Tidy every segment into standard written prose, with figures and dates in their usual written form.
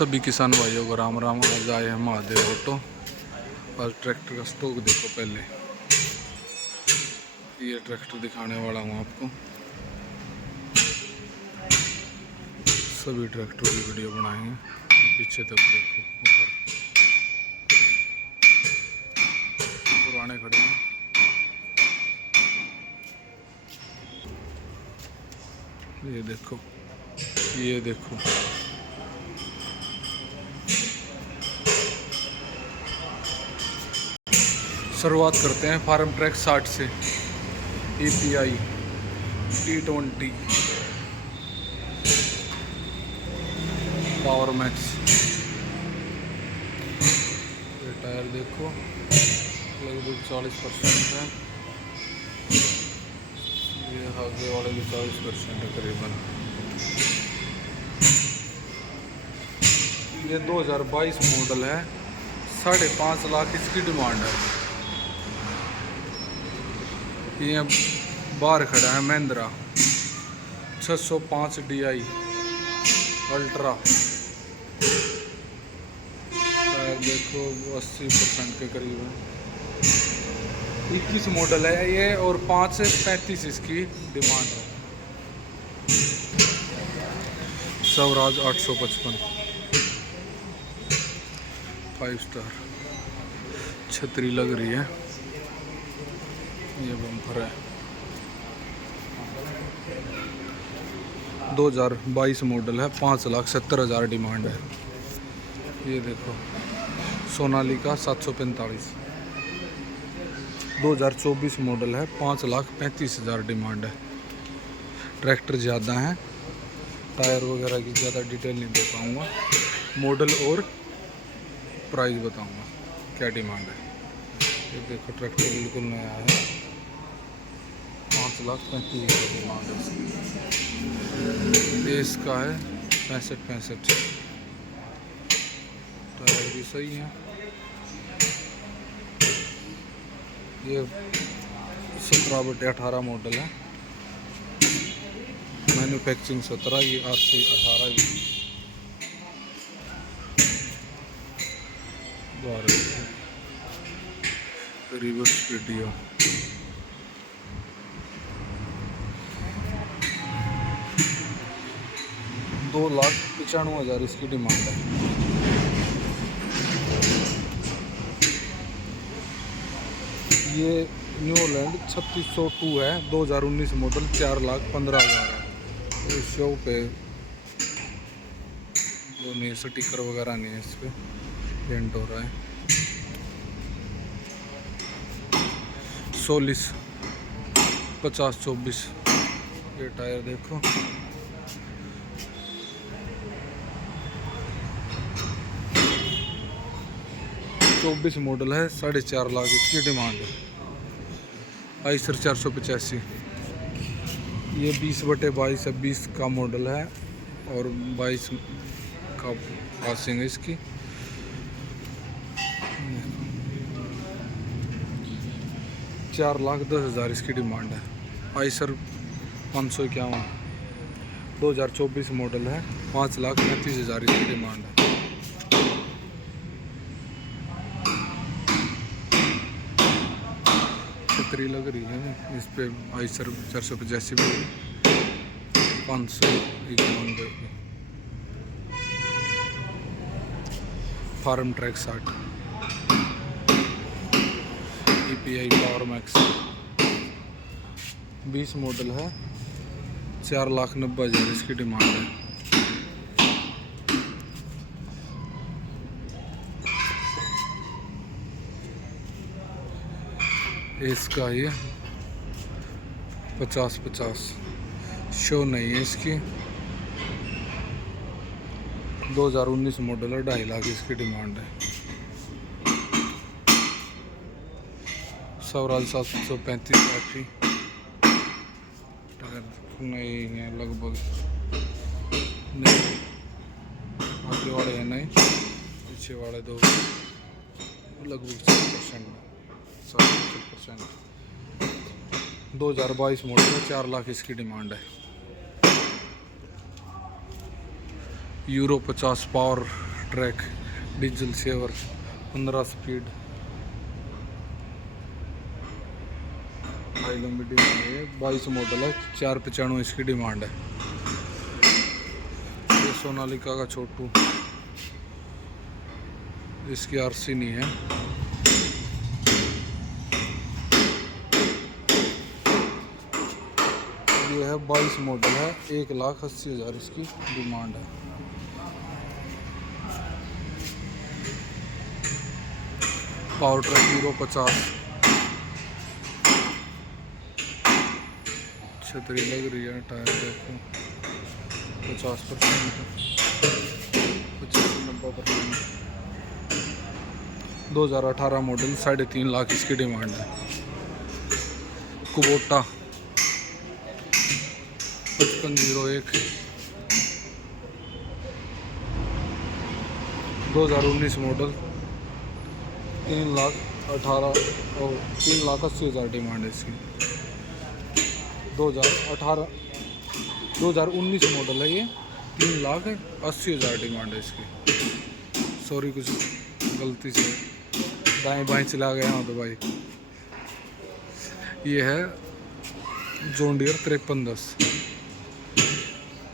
सभी किसान भाइयों को राम राम। आज आए हैं महादेव ऑटो और ट्रैक्टर का स्टॉक देखो। पहले ये ट्रैक्टर दिखाने वाला हूँ आपको। सभी ट्रैक्टर की वीडियो बनाएंगे। पीछे तक देखो, ऊपर पुराने खड़े हैं। ये देखो, ये देखो, शुरुआत करते हैं फार्म ट्रैक 60 से। EPI T20 power max. ये टायर देखो, लगभग 40% है। ये आगे वाले भी 40% है करीबन। ये 2022 मॉडल है। 5.5 लाख इसकी डिमांड है। ये बाहर खड़ा है महिंद्रा 605 DI अल्ट्रा। टायर देखो 80% के करीब है। 21 मॉडल है ये और 5 से 35 इसकी डिमांड है। स्वराज 855 5 स्टार। छतरी लग रही है। ये बम्पर है। 2022 मॉडल है। 5,70,000 डिमांड है। ये देखो सोनालिका 745 2024 मॉडल है। 5,35,000 डिमांड है। ट्रैक्टर ज़्यादा है। टायर वगैरह की ज़्यादा डिटेल नहीं दे पाऊँगा। मॉडल और प्राइस बताऊँगा क्या डिमांड है। ये देखो ट्रैक्टर बिल्कुल नया है। 5,35,000 डिमांड है। इसका है 65। टायर भी सही है। ये 17/18 मॉडल है। मैन्युफैक्चरिंग 17, ये RC 18 की। रिवर्स वीडियो 2,95,000 इसकी डिमांड है। ये न्यूलैंड 3602 है। 2019 मॉडल। 4,15,000 है। इस शो पे वो नहीं, स्टिकर वगैरह नहीं है इस पर। पेंट हो रहा है। सोलिस 50/24। ये टायर देखो, चौबीस मॉडल है। 4.5 लाख इसकी डिमांड है। आइसर 485। ये 20/22 है। 20 का मॉडल है और 22 का पासिंग है इसकी। 4,10,000 इसकी डिमांड है। आइसर 551 2024 मॉडल है। 5,35,000 इसकी डिमांड है। छतरी लग रही है इस पे। आइसर 485 में 551 Farmtrac 60 EPI power max 20 model है। 4,90,000 इसकी डिमांड है। इसका ये 50/50 शो नहीं है इसकी। 2019 मॉडल है। 2.5 लाख इसकी डिमांड है। स्वराज 735 काफ़ी नहीं है लगभग। नहीं, आगे वाले हैं नहीं, पीछे वाले दो लगभग 60%। 2022 मॉडल है। 4 लाख इसकी डिमांड है। Euro 50 Powertrac diesel saver 15 speed high लंबी डिमांड है। 22 मॉडल है, 495 इसकी डिमांड है। ये सोनालिका का छोटू, इसकी आरसी नहीं है। ये है 22 मॉडल है, 1,80,000 इसकी डिमांड है। पावर ट्रैक हीरो 50, छतरी लग रही है। टायर देखो 50%, 85-90%। 2018 मॉडल, 3.5 लाख इसकी डिमांड है। कुबोटा 5501, 2019 मॉडल, 3,80,000 डिमांड है इसकी। 2019 मॉडल है ये, 3,80,000 डिमांड है इसकी। सॉरी, कुछ गलती से दाएं बाएं चला गया हूँ तो भाई। ये है जॉन डियर 5310,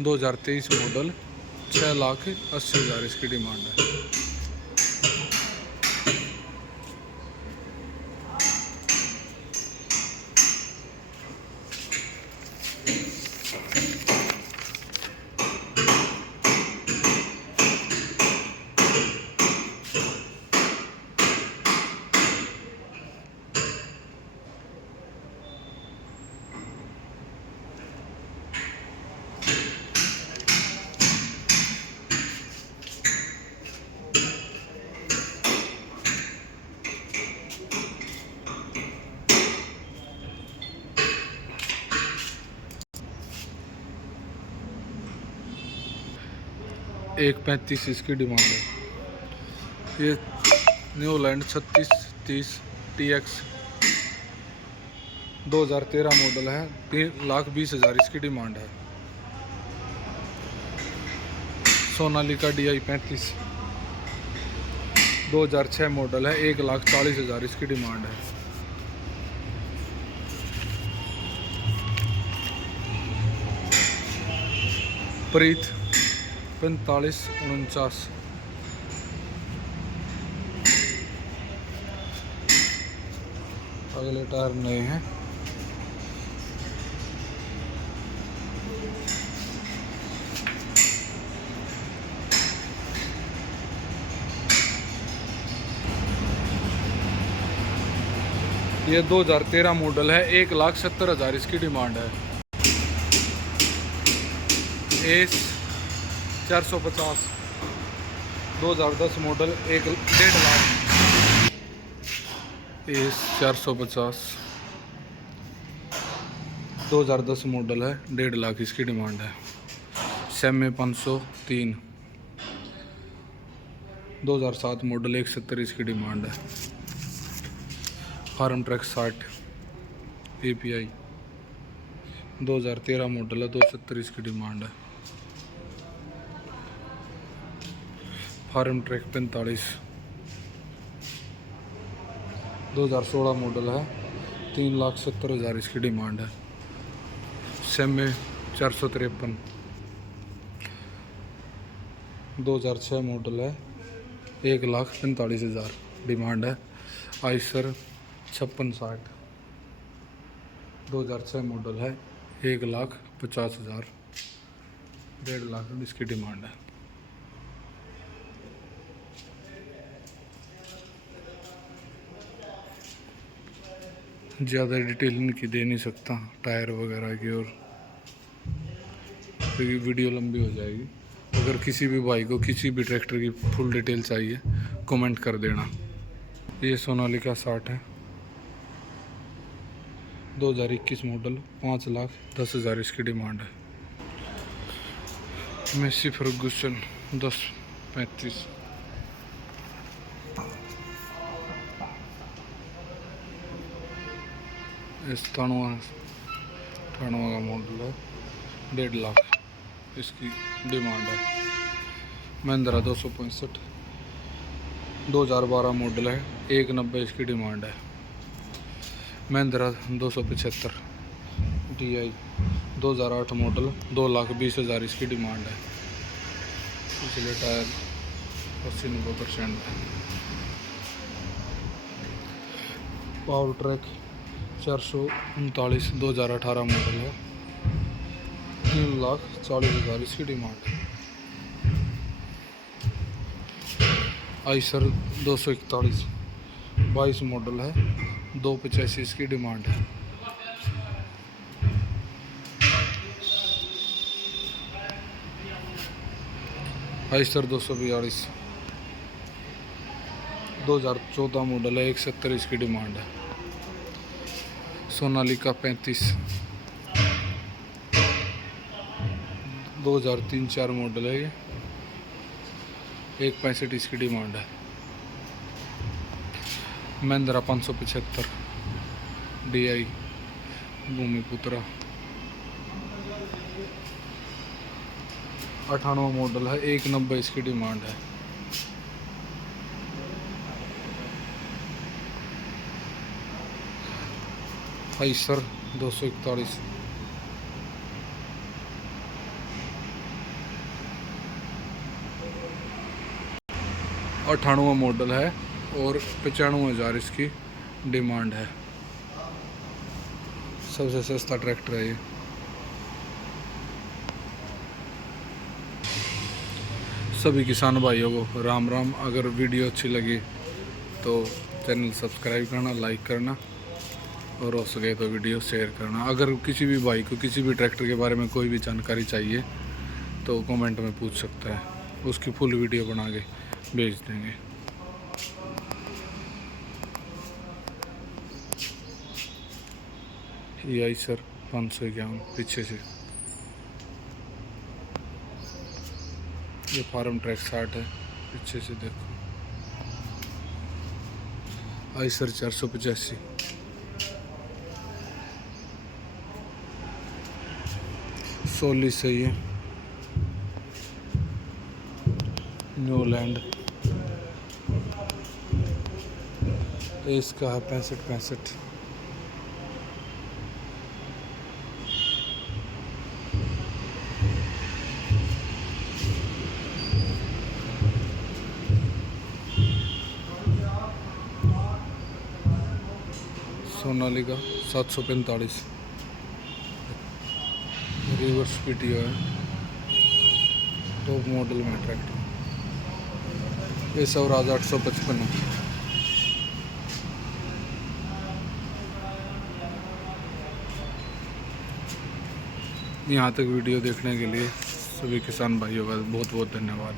2023 मॉडल, 6,80,000 इसकी डिमांड है। एक 35 इसकी डिमांड है। ये न्यूलैंड 3630 TX 2013 मॉडल है, 3,20,000 इसकी डिमांड है। सोनालिका DI 35 2006 मॉडल है, 1,40,000 इसकी डिमांड है। प्रीत 4549, अगले टायर नए हैं। ये 2013 मॉडल है, 1,70,000 इसकी डिमांड है। S 450 2010 model, 1.5 lakh. S 450 2010 model है, 1.5 लाख इसकी डिमांड है। सेमे 503 2007 मॉडल, 170 इसकी डिमांड है। फार्म ट्रैक 60 API 2013 मॉडल है, 270 इसकी डिमांड है। फार्म ट्रैक 45 2016 मॉडल है, 3,70,000 इसकी डिमांड है। सेमे 453 2006 मॉडल है, 1,45,000 डिमांड है। आइसर 5660 2006 मॉडल है, 1,50,000, 1.5 लाख इसकी डिमांड है। ज़्यादा डिटेल इनकी दे नहीं सकता टायर वगैरह की, और क्योंकि वीडियो लंबी हो जाएगी। अगर किसी भी भाई को किसी भी ट्रैक्टर की फुल डिटेल चाहिए कमेंट कर देना। ये सोनालिका 60 है, 2021 मॉडल, 5,10,000 इसकी डिमांड है। मेसी फर्गूसन 1035 98 का मॉडल है, 1.5 लाख इसकी डिमांड है। महिंद्रा 265 2012 मॉडल है, 190 इसकी डिमांड है। महिंद्रा 275 DI 2008 मॉडल, 2,20,000 इसकी डिमांड है। पिछले टायर 80-90% है। पावर ट्रैक 439 2018 मॉडल है, 3,40,000 इसकी डिमांड है। आइसर 241 22 मॉडल है, 2,85 इसकी डिमांड है। आइसर 242 2014 मॉडल है, 170 इसकी डिमांड है। सोनालिका 35 2003-04 मॉडल है, ये 1,65 इसकी डिमांड है। महिंद्रा 575 DI भूमिपुत्रा 98 मॉडल है, 1,90 इसकी डिमांड है। आइसर 241 98 मॉडल है और 95,000 इसकी डिमांड है। सबसे सस्ता ट्रैक्टर है ये। सभी किसान भाइयों को राम राम। अगर वीडियो अच्छी लगी तो चैनल सब्सक्राइब करना, लाइक करना और हो सके तो वीडियो शेयर करना। अगर किसी भी भाई को किसी भी ट्रैक्टर के बारे में कोई भी जानकारी चाहिए तो कमेंट में पूछ सकता है, उसकी फुल वीडियो बना के भेज देंगे। ये आइसर 551 पीछे से, ये फार्म ट्रैक 60 है, पीछे से देखो। आइसर 485 सोली सही है। न्यूलैंड इसका है 65-65। सोनालिका 745 रिवर्स PTO है, टॉप मॉडल में ट्रैक्टर। ये स्वराज 855 है। यहाँ तक वीडियो देखने के लिए सभी किसान भाइयों का बहुत बहुत धन्यवाद।